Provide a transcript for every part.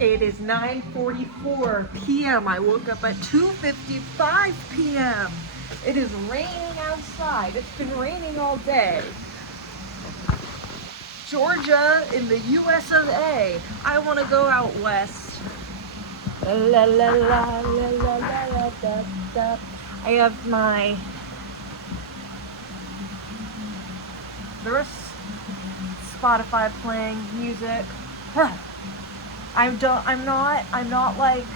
It is 9:44 p.m. I woke up at 2:55 p.m. It is raining outside. It's been raining all day. Georgia in the US of A. I want to go out west. La la la la la la la da, da. I have my there's Spotify playing music. I'm not like,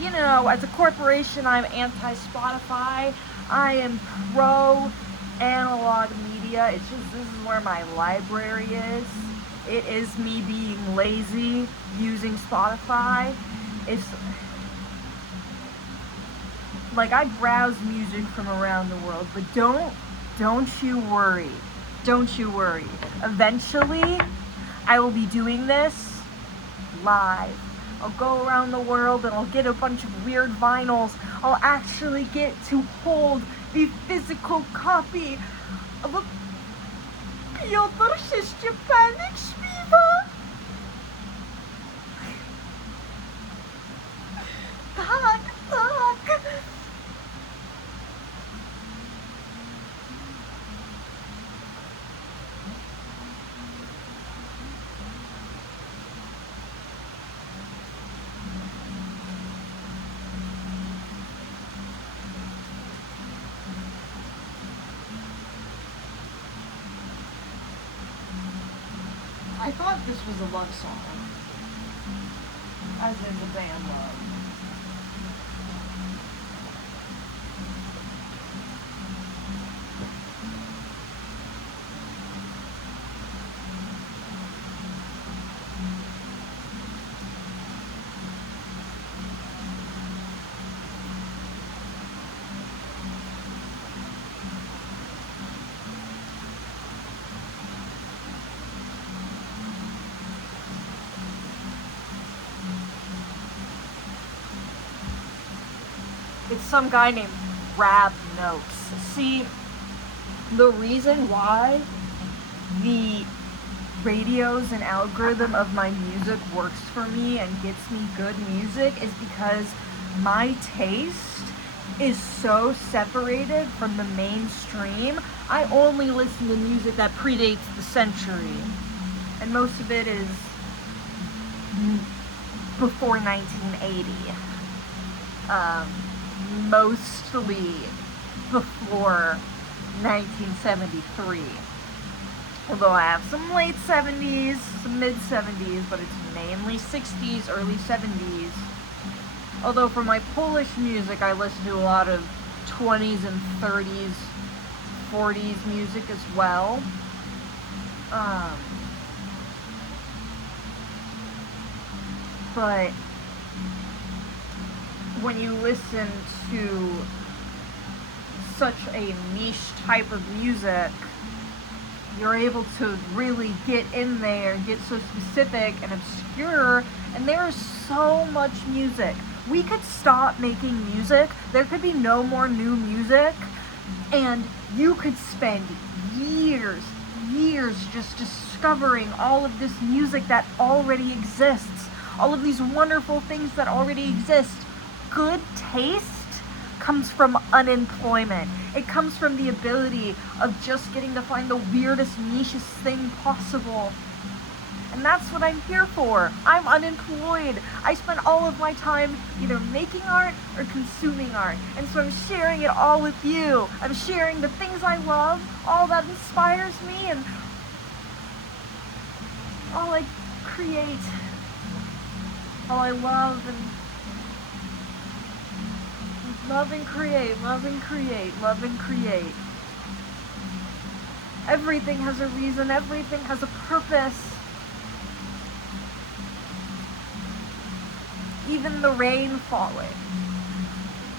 you know, as a corporation, I'm anti-Spotify. I am pro analog media. It's just, this is where my library is. It is me being lazy using Spotify. It's like I browse music from around the world, but don't you worry. Don't you worry. Eventually, I will be doing this live. I'll go around the world and I'll get a bunch of weird vinyls. I'll actually get to hold the physical copy of a Piotr Szczepanik śpiewa. Tak, tak. I thought this was a love song, as in the band Love. It's some guy named Rab Notes. See, the reason why the radios and algorithm of my music works for me and gets me good music is because my taste is so separated from the mainstream. I only listen to music that predates the century, and most of it is before 1980. Mostly before 1973. Although I have some late 70s, some mid 70s, but it's mainly 60s, early 70s. Although for my Polish music, I listen to a lot of 20s and 30s, 40s music as well. But when you listen to such a niche type of music, you're able to really get in there, get so specific and obscure, and there is so much music. We could stop making music, there could be no more new music, and you could spend years just discovering all of this music that already exists, all of these wonderful things that already exist. Good taste comes from unemployment. It comes from the ability of just getting to find the weirdest, nichest thing possible. And that's what I'm here for. I'm unemployed. I spend all of my time either making art or consuming art. And so I'm sharing it all with you. I'm sharing the things I love, all that inspires me, and all I create, all I love, and love and create, love and create, love and create. Everything has a reason, everything has a purpose. Even the rain falling.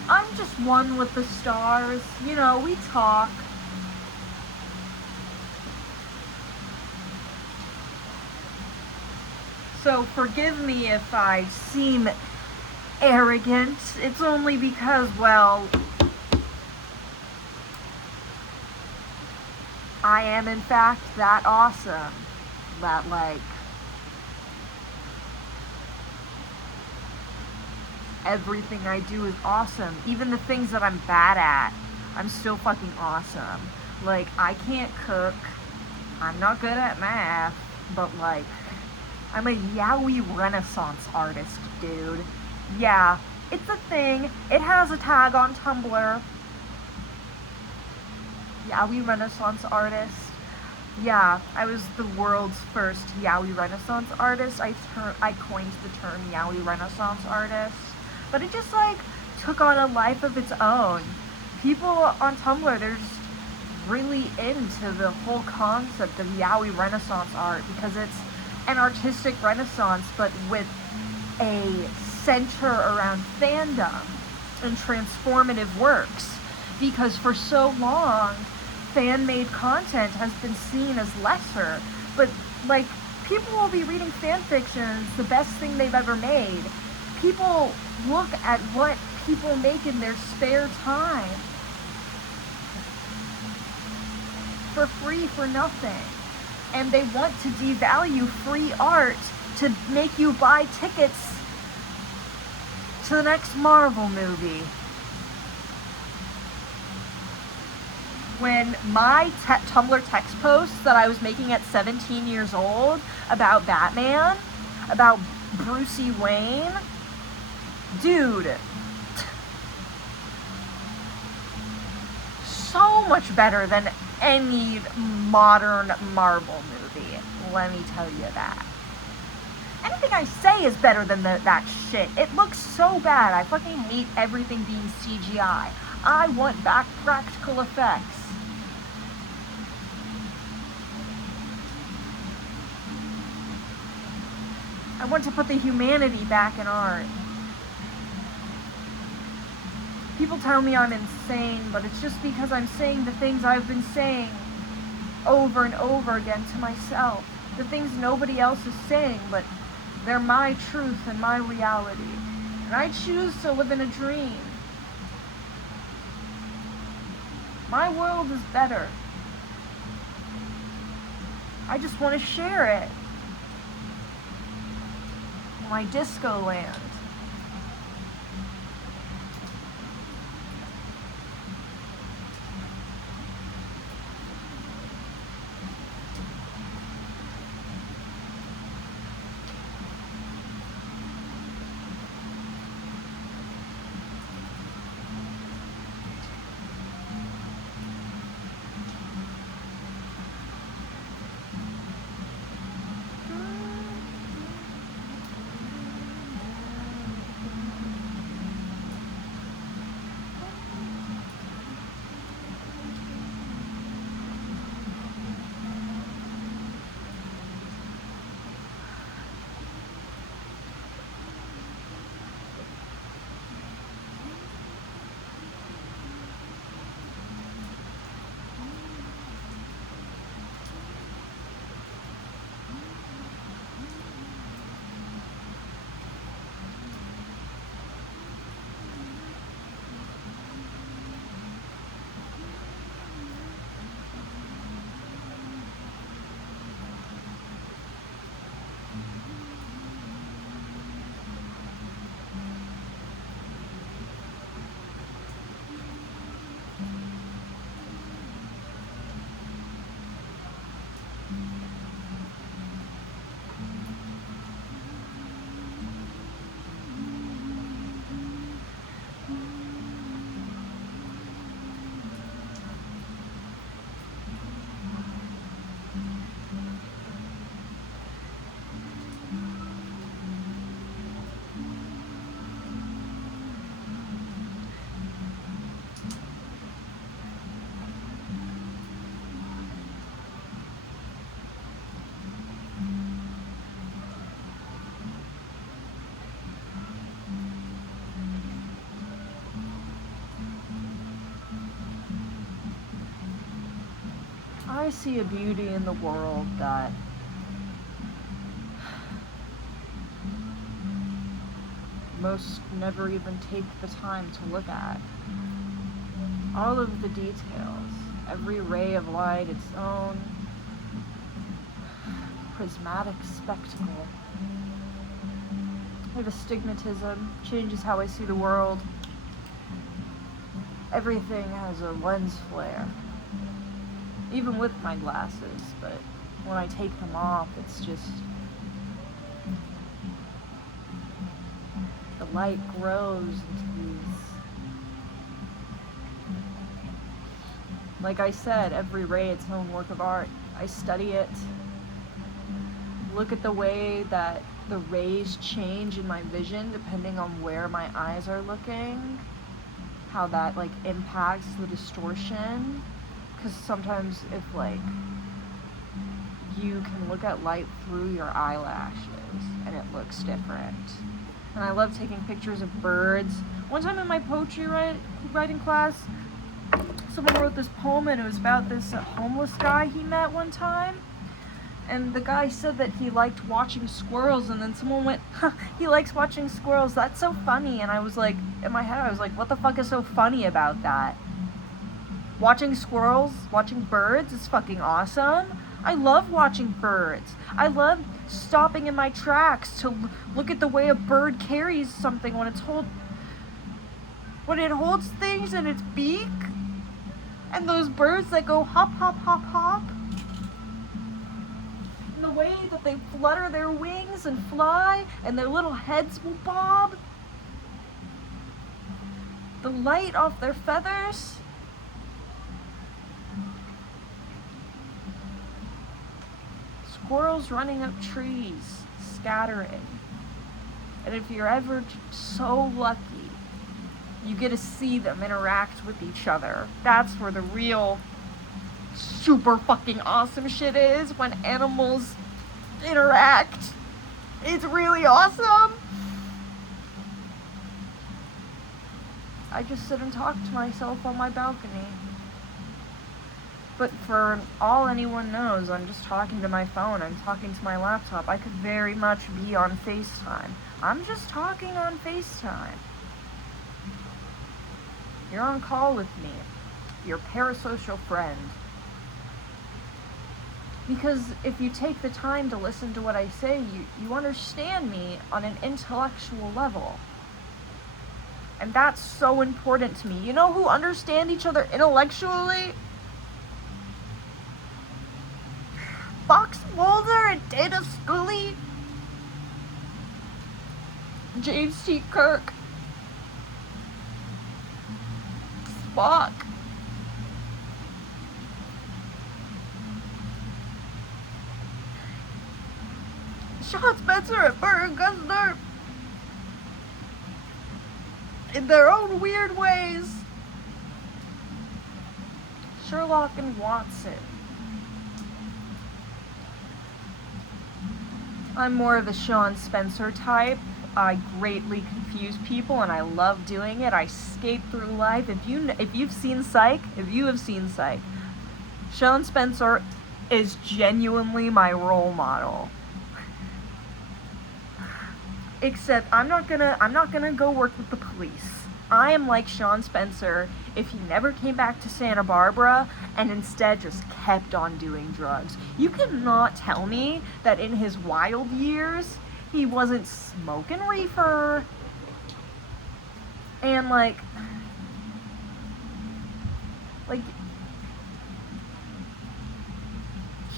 I'm just one with the stars. You know, we talk. So forgive me if I seem arrogant. It's only because, well, I am in fact that awesome that, like, everything I do is awesome. Even the things that I'm bad at, I'm still fucking awesome. Like, I can't cook, I'm not good at math, but like, I'm a yaoi renaissance artist, dude. Yeah, it's a thing. It has a tag on Tumblr. Yaoi renaissance artist. Yeah, I was the world's first yaoi renaissance artist. I coined the term yaoi renaissance artist. But it just like took on a life of its own. People on Tumblr, they're just really into the whole concept of yaoi renaissance art because it's an artistic renaissance but with a center around fandom and transformative works, because for so long fan-made content has been seen as lesser, but like, people will be reading fan fiction and it's the best thing they've ever made. People look at what people make in their spare time for free, for nothing, and they want to devalue free art to make you buy tickets to the next Marvel movie. When my Tumblr text posts that I was making at 17 years old about Batman, about Brucey Wayne, dude, so much better than any modern Marvel movie, let me tell you that. Anything I say is better than that shit. It looks so bad. I fucking hate everything being CGI. I want back practical effects. I want to put the humanity back in art. People tell me I'm insane, but it's just because I'm saying the things I've been saying over and over again to myself. The things nobody else is saying, but they're my truth and my reality. And I choose to live in a dream. My world is better. I just want to share it. My disco land. I see a beauty in the world that most never even take the time to look at. All of the details, every ray of light, its own prismatic spectacle. I have astigmatism. Changes how I see the world. Everything has a lens flare. Even with my glasses, but when I take them off, it's just... the light grows into these... Like I said, every ray its own work of art. I study it. Look at the way that the rays change in my vision depending on where my eyes are looking. How that like impacts the distortion. Because sometimes if like you can look at light through your eyelashes and it looks different. And I love taking pictures of birds. One time in my poetry writing class, someone wrote this poem and it was about this homeless guy he met one time. And the guy said that he liked watching squirrels, and then someone went, huh, he likes watching squirrels, that's so funny. And I was like, in my head I was like, what the fuck is so funny about that? Watching squirrels, watching birds is fucking awesome. I love watching birds. I love stopping in my tracks to look at the way a bird carries something when it holds things in its beak. And those birds that go hop, hop, hop, hop. And the way that they flutter their wings and fly, and their little heads will bob. The light off their feathers. Squirrels running up trees, scattering. And if you're ever so lucky, you get to see them interact with each other. That's where the real super fucking awesome shit is, when animals interact. It's really awesome. I just sit and talk to myself on my balcony. But for all anyone knows, I'm just talking to my phone, I'm talking to my laptop. I could very much be on FaceTime. I'm just talking on FaceTime. You're on call with me. Your parasocial friend. Because if you take the time to listen to what I say, you understand me on an intellectual level. And that's so important to me. You know who understand each other intellectually? Fox Mulder and Dana Scully. James T. Kirk. Spock. Sean Spencer and Burton Gusner. In their own weird ways. Sherlock and Watson. I'm more of the Sean Spencer type. I greatly confuse people and I love doing it. I skate through life. If you've seen Psych, Sean Spencer is genuinely my role model. Except I'm not gonna go work with the police. I am like Sean Spencer if he never came back to Santa Barbara and instead just kept on doing drugs. You cannot tell me that in his wild years he wasn't smoking reefer and like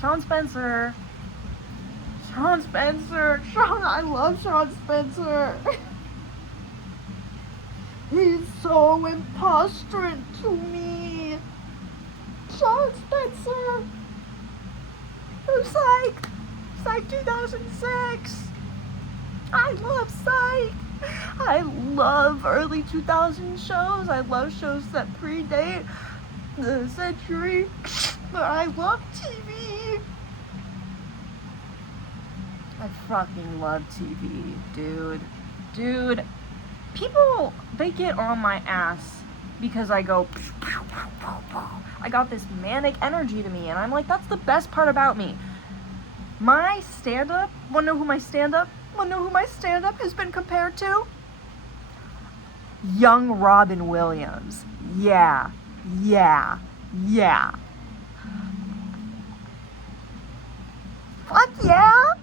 Sean Spencer, I love Sean Spencer. He's so imposterant to me. Sean Spencer. From Psych 2006. I love Psych. I love early 2000 shows. I love shows that predate the century. But I love TV. I fucking love TV, dude. People, they get on my ass because I go, I got this manic energy to me, and I'm like, that's the best part about me. My stand-up, wanna know who my stand-up has been compared to? Young Robin Williams. Yeah. Fuck yeah!